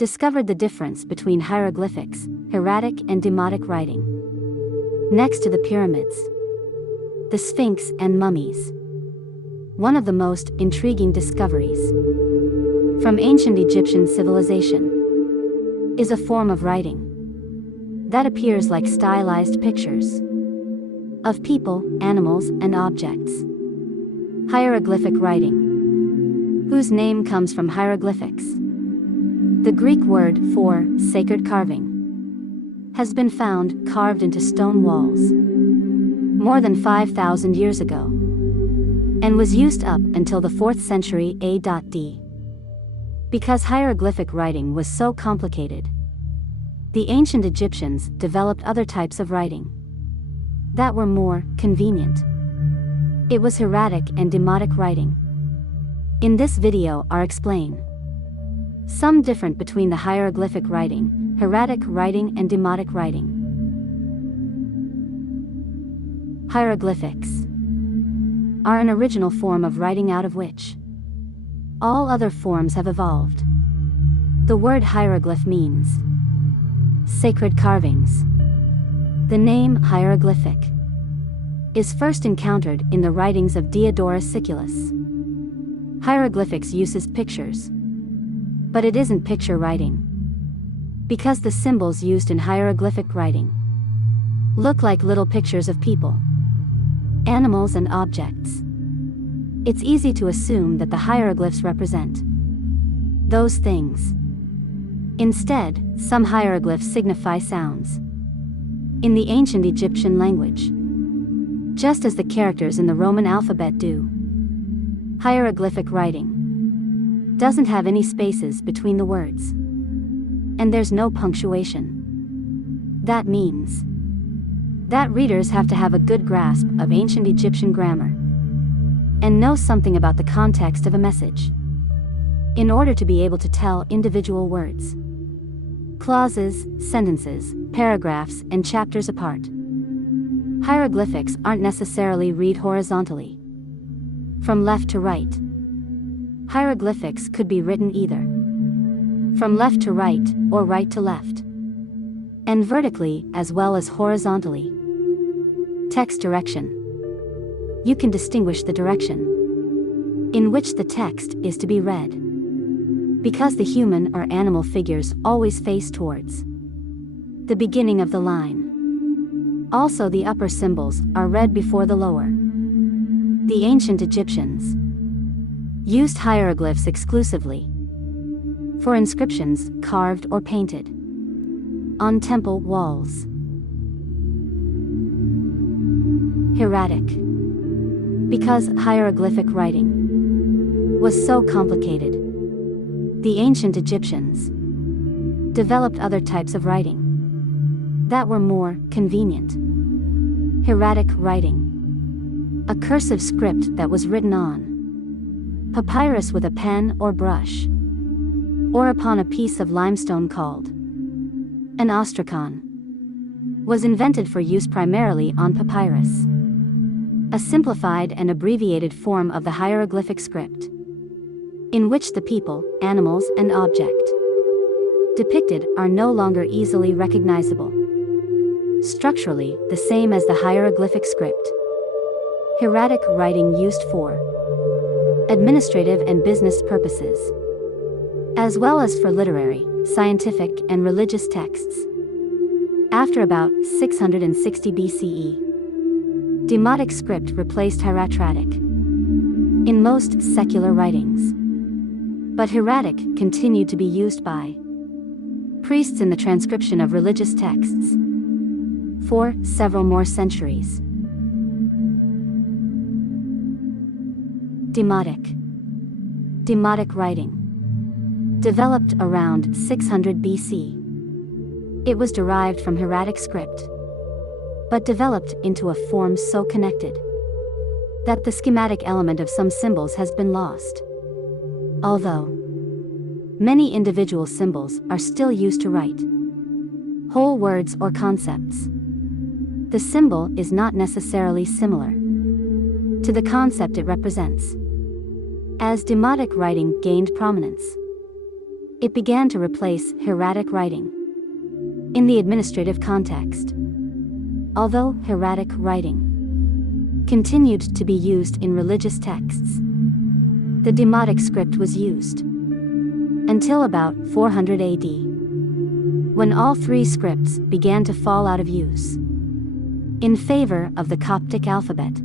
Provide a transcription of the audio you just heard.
discovered the difference between hieroglyphics, hieratic and demotic writing. Next to the pyramids, the Sphinx and mummies. One of the most intriguing discoveries from ancient Egyptian civilization is a form of writing that appears like stylized pictures of people, animals, and objects. Hieroglyphic writing, whose name comes from hieroglyphics, the Greek word for sacred carving, has been found carved into stone walls more than 5,000 years ago, and was used up until the 4th century AD. Because hieroglyphic writing was so complicated, the ancient Egyptians developed other types of writing that were more convenient. It was hieratic and demotic writing. In this video, I'll explain some difference between the hieroglyphic writing, hieratic writing, and demotic writing. Hieroglyphics are an original form of writing out of which all other forms have evolved. The word hieroglyph means sacred carvings. The name hieroglyphic is first encountered in the writings of Diodorus Siculus. Hieroglyphics uses pictures, but it isn't picture writing, because the symbols used in hieroglyphic writing look like little pictures of people, animals, and objects. It's easy to assume that the hieroglyphs represent those things. Instead, some hieroglyphs signify sounds in the ancient Egyptian language, just as the characters in the Roman alphabet do. Hieroglyphic writing doesn't have any spaces between the words, and there's no punctuation. That means that readers have to have a good grasp of ancient Egyptian grammar and know something about the context of a message in order to be able to tell individual words, clauses, sentences, paragraphs, and chapters apart. Hieroglyphics aren't necessarily read horizontally, from left to right. Hieroglyphics could be written either from left to right or right to left, and vertically as well as horizontally. Text direction. You can distinguish the direction in which the text is to be read, because the human or animal figures always face towards the beginning of the line. Also, the upper symbols are read before the lower. The ancient Egyptians used hieroglyphs exclusively for inscriptions carved or painted on temple walls. Hieratic. Because hieroglyphic writing was so complicated, the ancient Egyptians developed other types of writing that were more convenient. Hieratic writing, a cursive script that was written on papyrus with a pen or brush, or upon a piece of limestone called an ostracon, was invented for use primarily on papyrus, a simplified and abbreviated form of the hieroglyphic script, in which the people, animals, and object depicted are no longer easily recognizable. Structurally the same as the hieroglyphic script. Hieratic writing used for administrative and business purposes, as well as for literary, scientific, and religious texts. After about 660 BCE, Demotic script replaced hieratic in most secular writings, but hieratic continued to be used by priests in the transcription of religious texts for several more centuries. Demotic writing developed around 600 BC. It was derived from hieratic script, but developed into a form so connected that the schematic element of some symbols has been lost. Although many individual symbols are still used to write whole words or concepts, the symbol is not necessarily similar to the concept it represents. As demotic writing gained prominence, It began to replace hieratic writing in the administrative context. Although hieratic writing continued to be used in religious texts, the Demotic script was used until about 400 AD, when all three scripts began to fall out of use in favor of the Coptic alphabet.